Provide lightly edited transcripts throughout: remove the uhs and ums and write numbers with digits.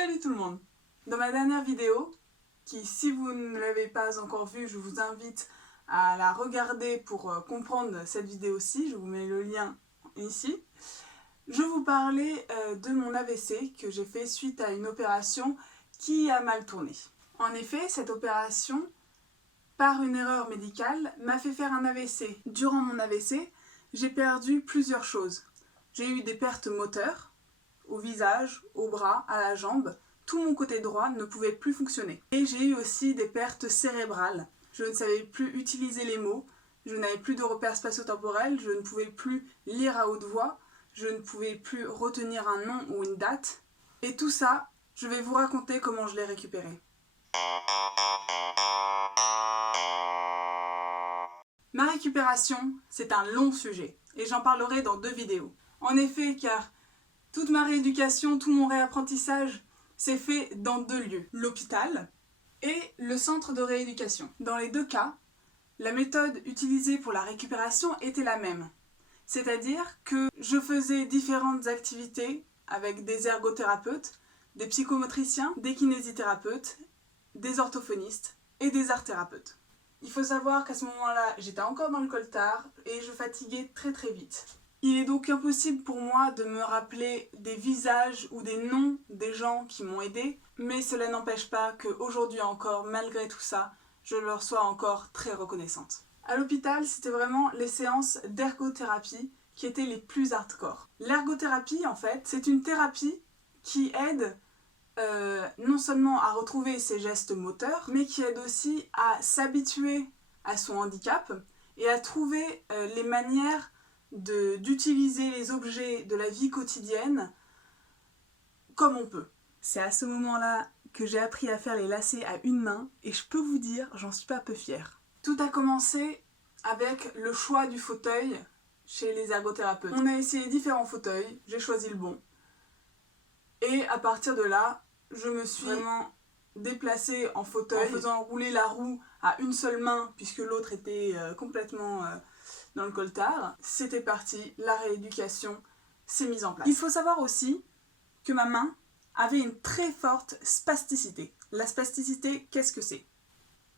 Salut tout le monde! Dans ma dernière vidéo, qui si vous ne l'avez pas encore vue, je vous invite à la regarder pour comprendre cette vidéo-ci, je vous mets le lien ici. Je vous parlais de mon AVC que j'ai fait suite à une opération qui a mal tourné. En effet, cette opération, par une erreur médicale, m'a fait faire un AVC. Durant mon AVC, j'ai perdu plusieurs choses. J'ai eu des pertes moteurs, au visage, au bras, à la jambe. Tout mon côté droit ne pouvait plus fonctionner. Et j'ai eu aussi des pertes cérébrales. Je ne savais plus utiliser les mots, je n'avais plus de repères spatio-temporels, je ne pouvais plus lire à haute voix, je ne pouvais plus retenir un nom ou une date. Et tout ça, je vais vous raconter comment je l'ai récupéré. Ma récupération, c'est un long sujet, et j'en parlerai dans 2 vidéos. En effet, car toute ma rééducation, tout mon réapprentissage s'est fait dans 2 lieux, l'hôpital et le centre de rééducation. Dans les 2 cas, la méthode utilisée pour la récupération était la même. C'est-à-dire que je faisais différentes activités avec des ergothérapeutes, des psychomotriciens, des kinésithérapeutes, des orthophonistes et des art-thérapeutes. Il faut savoir qu'à ce moment-là, j'étais encore dans le coltard et je fatiguais très vite. Il est donc impossible pour moi de me rappeler des visages ou des noms des gens qui m'ont aidé, mais cela n'empêche pas qu'aujourd'hui encore, malgré tout ça, je leur sois encore très reconnaissante. À l'hôpital, c'était vraiment les séances d'ergothérapie qui étaient les plus hardcore. L'ergothérapie, en fait, c'est une thérapie qui aide non seulement à retrouver ses gestes moteurs, mais qui aide aussi à s'habituer à son handicap et à trouver les manières d'utiliser les objets de la vie quotidienne comme on peut. C'est à ce moment-là que j'ai appris à faire les lacets à une main et je peux vous dire, j'en suis pas peu fière. Tout a commencé avec le choix du fauteuil chez les ergothérapeutes. On a essayé différents fauteuils, j'ai choisi le bon. Et à partir de là, je me suis vraiment déplacée en fauteuil, en faisant rouler la roue à une seule main puisque l'autre était complètement dans le coltard. C'était parti, la rééducation s'est mise en place. Il faut savoir aussi que ma main avait une très forte spasticité. La spasticité, qu'est-ce que c'est?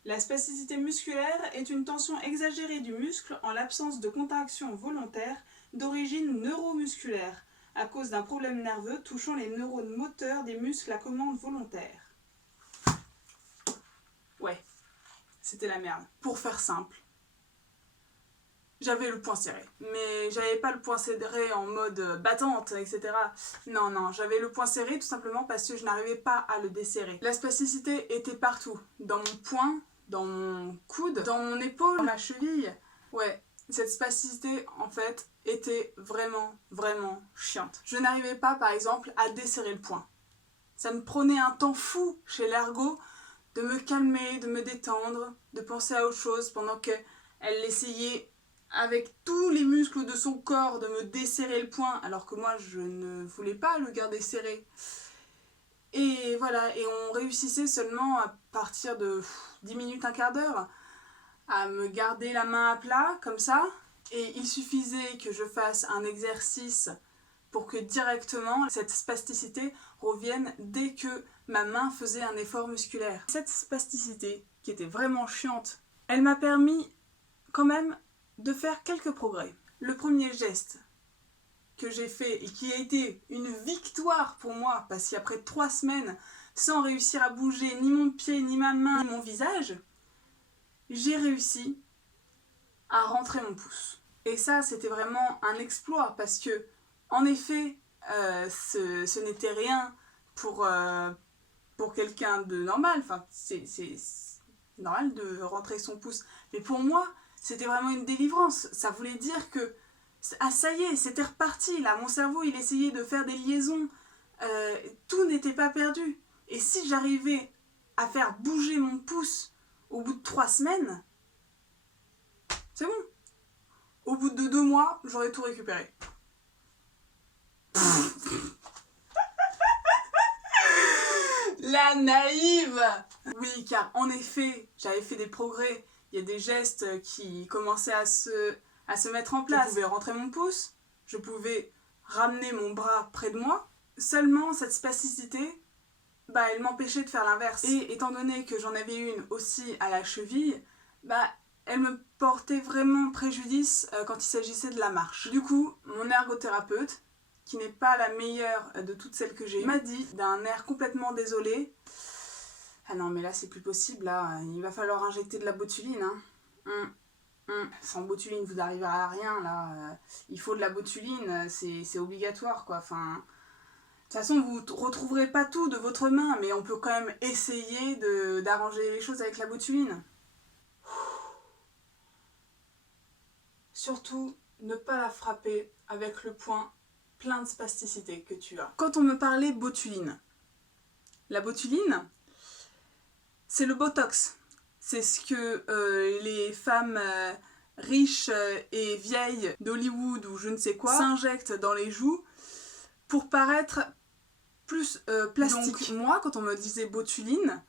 La spasticité musculaire est une tension exagérée du muscle en l'absence de contraction volontaire d'origine neuromusculaire à cause d'un problème nerveux touchant les neurones moteurs des muscles à commande volontaire. Ouais, c'était la merde. Pour faire simple, j'avais le poing serré. Mais j'avais pas le poing serré en mode battante, etc. Non, j'avais le poing serré tout simplement parce que je n'arrivais pas à le desserrer. La spasticité était partout. Dans mon poing, dans mon coude, dans mon épaule, dans ma cheville. Ouais, cette spasticité, en fait, était vraiment chiante. Je n'arrivais pas, par exemple, à desserrer le poing. Ça me prenait un temps fou chez l'ergo de me calmer, de me détendre, de penser à autre chose pendant qu'elle essayait avec tous les muscles de son corps de me desserrer le poing alors que moi je ne voulais pas le garder serré. Et voilà, et on réussissait seulement à partir de 10 minutes, un quart d'heure à me garder la main à plat comme ça, et il suffisait que je fasse un exercice pour que directement cette spasticité revienne dès que ma main faisait un effort musculaire. Cette spasticité, qui était vraiment chiante, elle m'a permis quand même de faire quelques progrès. Le premier geste que j'ai fait et qui a été une victoire pour moi, parce qu'après 3 semaines sans réussir à bouger ni mon pied, ni ma main, ni mon visage, j'ai réussi à rentrer mon pouce. Et ça, c'était vraiment un exploit parce que, en effet, ce n'était rien pour quelqu'un de normal. Enfin, c'est normal de rentrer son pouce. Mais pour moi, c'était vraiment une délivrance. Ça voulait dire que, ah ça y est, c'était reparti. Là, mon cerveau, il essayait de faire des liaisons. Tout n'était pas perdu. Et si j'arrivais à faire bouger mon pouce au bout de 3 semaines, c'est bon. Au bout de 2 mois, j'aurais tout récupéré. La naïve! Oui, car en effet, j'avais fait des progrès. Il y a des gestes qui commençaient à se mettre en place. Je pouvais rentrer mon pouce, je pouvais ramener mon bras près de moi. Seulement, cette spasticité elle m'empêchait de faire l'inverse. Et étant donné que j'en avais une aussi à la cheville, elle me portait vraiment préjudice quand il s'agissait de la marche. Du coup, mon ergothérapeute, qui n'est pas la meilleure de toutes celles que j'ai eues, m'a dit d'un air complètement désolé: ah non mais là c'est plus possible, là il va falloir injecter de la botuline, hein. Sans botuline vous n'arriverez à rien là, il faut de la botuline, c'est obligatoire quoi, enfin... De toute façon vous ne retrouverez pas tout de votre main, mais on peut quand même essayer d'arranger les choses avec la botuline. Surtout, ne pas la frapper avec le poing plein de spasticité que tu as. Quand on me parlait botuline, la botuline, c'est le botox. C'est ce que les femmes riches et vieilles d'Hollywood ou je ne sais quoi s'injectent dans les joues pour paraître plus plastique. Donc moi, quand on me disait botuline,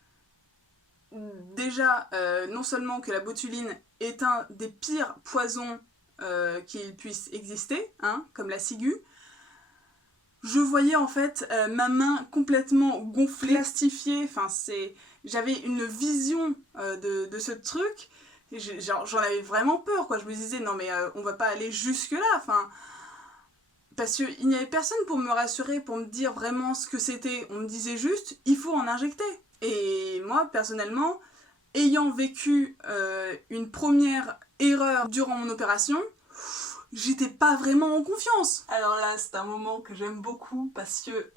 déjà, non seulement que la botuline est un des pires poisons qu'il puisse exister, hein, comme la ciguë, je voyais en fait ma main complètement gonflée, plastifiée, enfin j'avais une vision de ce truc, j'en avais vraiment peur quoi, je me disais non mais on va pas aller jusque là, enfin... Parce qu'il n'y avait personne pour me rassurer, pour me dire vraiment ce que c'était, on me disait juste il faut en injecter. Et moi personnellement, ayant vécu une première erreur durant mon opération, j'étais pas vraiment en confiance. Alors là, c'est un moment que j'aime beaucoup parce que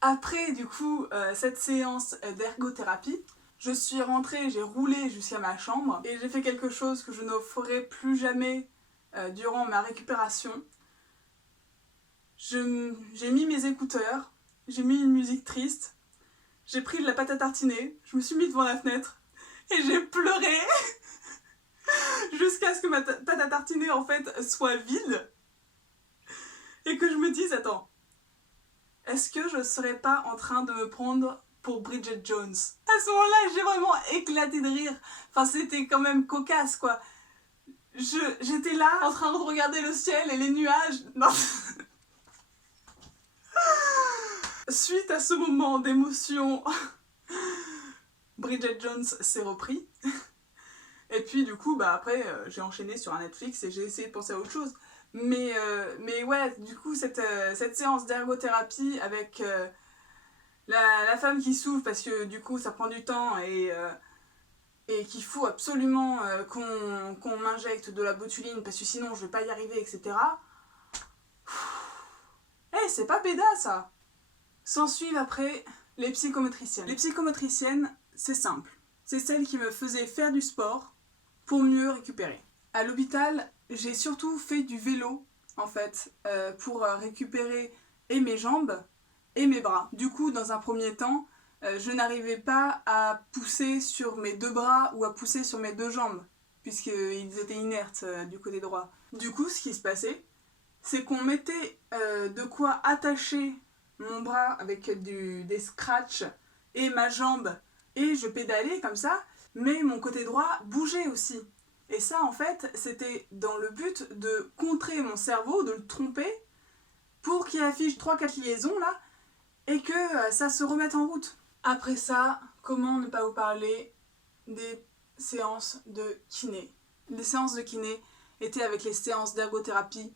après du coup cette séance d'ergothérapie, je suis rentrée, j'ai roulé jusqu'à ma chambre et j'ai fait quelque chose que je ne ferai plus jamais durant ma récupération. J'ai mis mes écouteurs, j'ai mis une musique triste, j'ai pris de la pâte à tartiner, je me suis mis devant la fenêtre et j'ai pleuré jusqu'à ce que ma pâte à tartiner en fait soit vide et que je me dise attends, est-ce que je serais pas en train de me prendre pour Bridget Jones? À ce moment-là, j'ai vraiment éclaté de rire. Enfin, c'était quand même cocasse quoi. J'étais là en train de regarder le ciel et les nuages. Non. Suite à ce moment d'émotion, Bridget Jones s'est repris. Et puis du coup, après, j'ai enchaîné sur un Netflix et j'ai essayé de penser à autre chose. Mais ouais, du coup, cette séance d'ergothérapie avec la femme qui souffre parce que du coup, ça prend du temps et qu'il faut absolument qu'on m'injecte de la botuline parce que sinon, je vais pas y arriver, etc. C'est pas péda, ça. S'ensuivent après les psychomotriciennes. Les psychomotriciennes, c'est simple. C'est celles qui me faisaient faire du sport pour mieux récupérer. À l'hôpital, j'ai surtout fait du vélo, en fait, pour récupérer et mes jambes et mes bras. Du coup, dans un premier temps, je n'arrivais pas à pousser sur mes deux bras ou à pousser sur mes deux jambes, puisqu'ils étaient inertes du côté droit. Du coup, ce qui se passait, c'est qu'on mettait de quoi attacher mon bras avec des scratchs et ma jambe, et je pédalais comme ça, mais mon côté droit bougeait aussi. Et ça, en fait, c'était dans le but de contrer mon cerveau, de le tromper, pour qu'il affiche 3-4 liaisons, là, et que ça se remette en route. Après ça, comment ne pas vous parler des séances de kiné. Les séances de kiné étaient avec les séances d'ergothérapie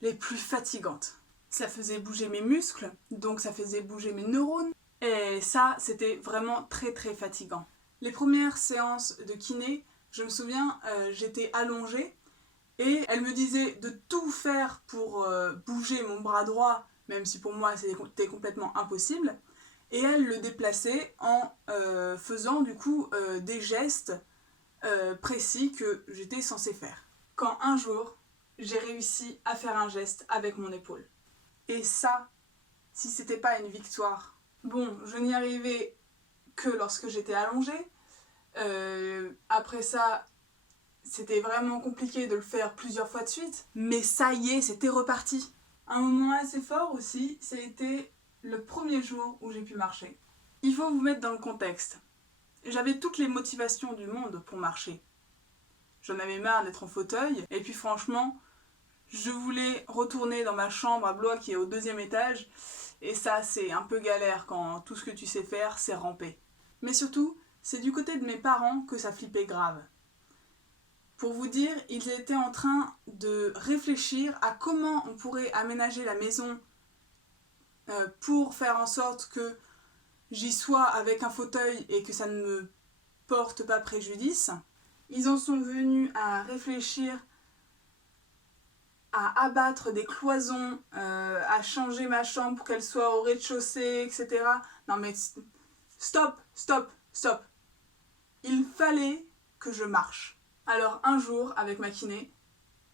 les plus fatigantes. Ça faisait bouger mes muscles, donc ça faisait bouger mes neurones, et ça, c'était vraiment très très fatigant. Les premières séances de kiné, je me souviens, j'étais allongée, et elle me disait de tout faire pour bouger mon bras droit, même si pour moi c'était complètement impossible, et elle le déplaçait en faisant du coup des gestes précis que j'étais censée faire. Quand un jour, j'ai réussi à faire un geste avec mon épaule. Et ça, si c'était pas une victoire. Bon, je n'y arrivais que lorsque j'étais allongée. Après ça, c'était vraiment compliqué de le faire plusieurs fois de suite. Mais ça y est, c'était reparti. Un moment assez fort aussi, ça a été le premier jour où j'ai pu marcher. Il faut vous mettre dans le contexte. J'avais toutes les motivations du monde pour marcher. J'en avais marre d'être en fauteuil, et puis franchement, je voulais retourner dans ma chambre à Blois qui est au 2e étage, Et ça, c'est un peu galère quand tout ce que tu sais faire, c'est ramper. Mais surtout, c'est du côté de mes parents que ça flippait grave. Pour vous dire, ils étaient en train de réfléchir à comment on pourrait aménager la maison pour faire en sorte que j'y sois avec un fauteuil et que ça ne me porte pas préjudice. Ils en sont venus à réfléchir à abattre des cloisons, à changer ma chambre pour qu'elle soit au rez-de-chaussée, etc. Non mais stop. Il fallait que je marche. Alors un jour, avec ma kiné,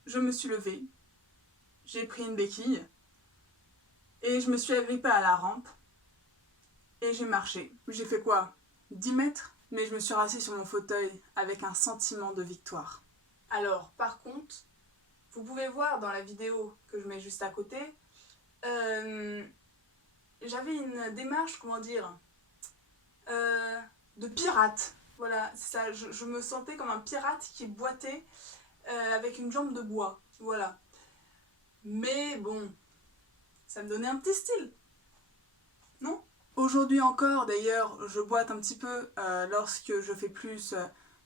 je me suis levée, j'ai pris une béquille et je me suis agrippée à la rampe et j'ai marché. J'ai fait quoi? 10 mètres? Mais je me suis rassée sur mon fauteuil avec un sentiment de victoire. Alors par contre, vous pouvez voir dans la vidéo que je mets juste à côté, j'avais une démarche, comment dire, de pirate. Voilà, c'est ça, je me sentais comme un pirate qui boitait avec une jambe de bois. Voilà. Mais bon, ça me donnait un petit style. Non? Aujourd'hui encore, d'ailleurs, je boite un petit peu lorsque je fais plus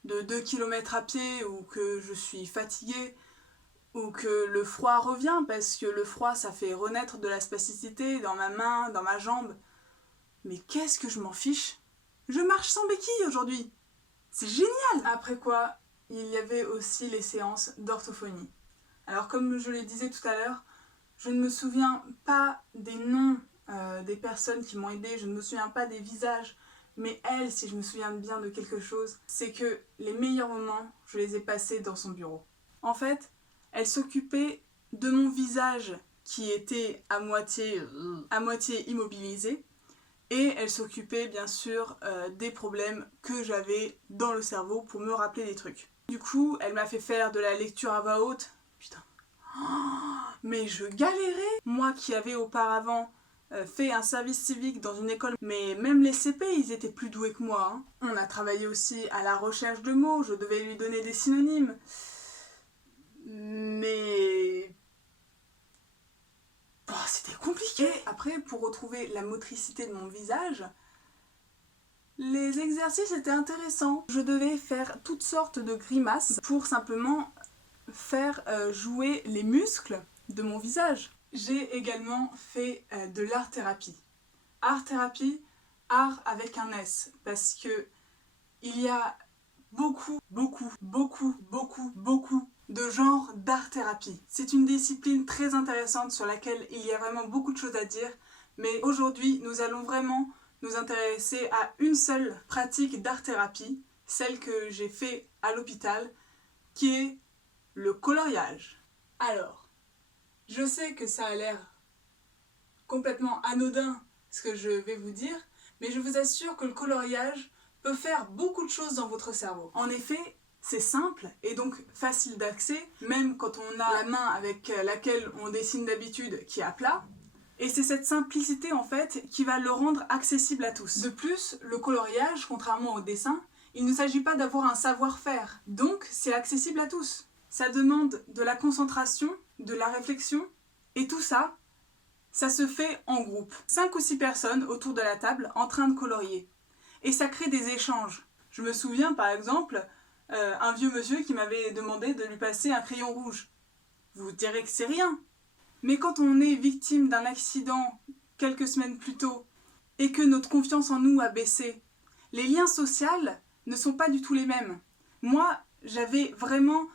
de 2 km à pied ou que je suis fatiguée ou que le froid revient, parce que le froid, ça fait renaître de la spasticité dans ma main, dans ma jambe. Mais qu'est-ce que je m'en fiche? Je marche sans béquille aujourd'hui. C'est génial! Après quoi, il y avait aussi les séances d'orthophonie. Alors comme je le disais tout à l'heure, je ne me souviens pas des noms des personnes qui m'ont aidée, je ne me souviens pas des visages, mais elle, si je me souviens bien de quelque chose, c'est que les meilleurs moments, je les ai passés dans son bureau. En fait, elle s'occupait de mon visage qui était à moitié immobilisé, et elle s'occupait bien sûr des problèmes que j'avais dans le cerveau pour me rappeler des trucs. Du coup, elle m'a fait faire de la lecture à voix haute. Putain. Oh, mais je galérais. Moi qui avais auparavant fait un service civique dans une école, mais même les CP, ils étaient plus doués que moi. Hein. On a travaillé aussi à la recherche de mots, je devais lui donner des synonymes. Mais... oh, c'était compliqué. Après, pour retrouver la motricité de mon visage, les exercices étaient intéressants. Je devais faire toutes sortes de grimaces pour simplement faire jouer les muscles de mon visage. J'ai également fait de l'art-thérapie. Art-thérapie, art avec un S, parce que il y a beaucoup de genres d'art-thérapie. C'est une discipline très intéressante sur laquelle il y a vraiment beaucoup de choses à dire, mais aujourd'hui nous allons vraiment nous intéresser à une seule pratique d'art-thérapie, celle que j'ai fait à l'hôpital, qui est le coloriage. Alors, je sais que ça a l'air complètement anodin ce que je vais vous dire, mais je vous assure que le coloriage peut faire beaucoup de choses dans votre cerveau. En effet, c'est simple et donc facile d'accès, même quand on a la main avec laquelle on dessine d'habitude qui est à plat. Et c'est cette simplicité en fait qui va le rendre accessible à tous. De plus, le coloriage, contrairement au dessin, il ne s'agit pas d'avoir un savoir-faire, donc c'est accessible à tous. Ça demande de la concentration, de la réflexion, et tout ça, ça se fait en groupe. 5 ou 6 personnes autour de la table en train de colorier. Et ça crée des échanges. Je me souviens par exemple, un vieux monsieur qui m'avait demandé de lui passer un crayon rouge. Vous direz que c'est rien. Mais quand on est victime d'un accident quelques semaines plus tôt et que notre confiance en nous a baissé, les liens sociaux ne sont pas du tout les mêmes. Moi, j'avais vraiment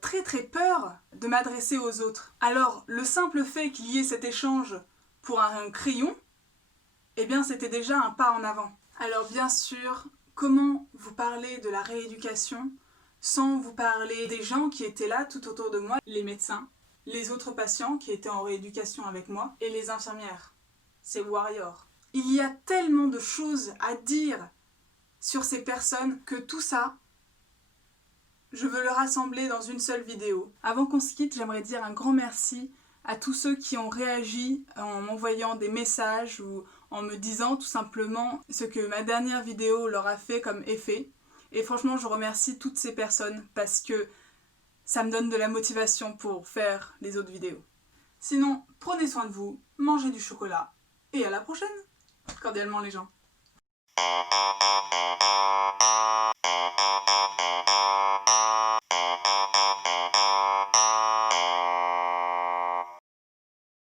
très peur de m'adresser aux autres. Alors, le simple fait qu'il y ait cet échange pour un crayon, eh bien, c'était déjà un pas en avant. Alors, bien sûr, comment vous parler de la rééducation sans vous parler des gens qui étaient là tout autour de moi, les médecins, les autres patients qui étaient en rééducation avec moi et les infirmières, ces warriors. Il y a tellement de choses à dire sur ces personnes que tout ça, je veux le rassembler dans une seule vidéo. Avant qu'on se quitte, j'aimerais dire un grand merci à tous ceux qui ont réagi en m'envoyant des messages ou en me disant tout simplement ce que ma dernière vidéo leur a fait comme effet. Et franchement, je remercie toutes ces personnes parce que ça me donne de la motivation pour faire les autres vidéos. Sinon, prenez soin de vous, mangez du chocolat et à la prochaine. Cordialement les gens.